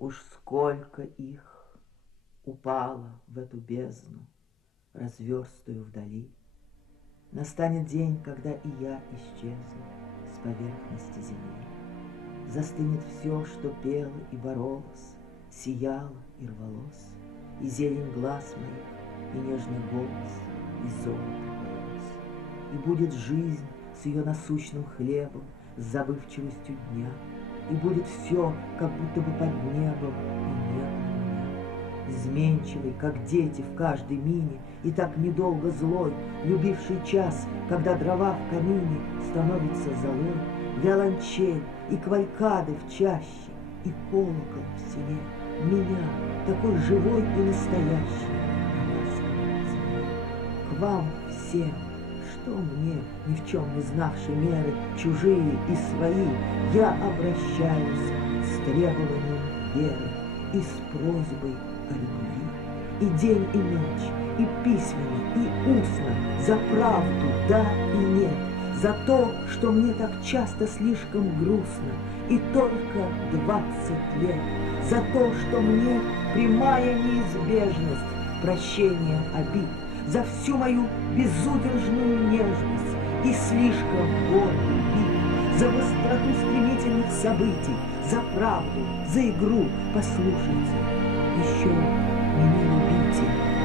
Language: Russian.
Уж сколько их упало в эту бездну, разверстую вдали. Настанет день, когда и я исчезну с поверхности земли. Застынет все, что пело и боролось, сияло и рвалось, и зелень глаз моих, и нежный голос, и золото голос. И будет жизнь с ее насущным хлебом, с забывчивостью дня, и будет все, как будто бы под небом, и нет меня. Изменчивый, как дети в каждой мине, и так недолго злой, любивший час, когда дрова в камине становятся золой, виолончель и квалькады в чаще, и колокол в селе, меня, такой живой и настоящий, на ласковой земле. К вам всем, что мне, ни в чем не знавшей меры, чужие и свои, я обращаюсь с требованием веры и с просьбой о любви. И день, и ночь, и письменно, и устно, за правду, да и нет, за то, что мне так часто слишком грустно, и только 20 лет, за то, что мне прямая неизбежность прощения обид, за всю мою безудержную нежность и слишком гордый вид, за быстроту стремительных событий, за правду, за игру, послушайте, еще меня любите.